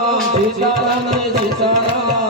Sitaram, Sitaram.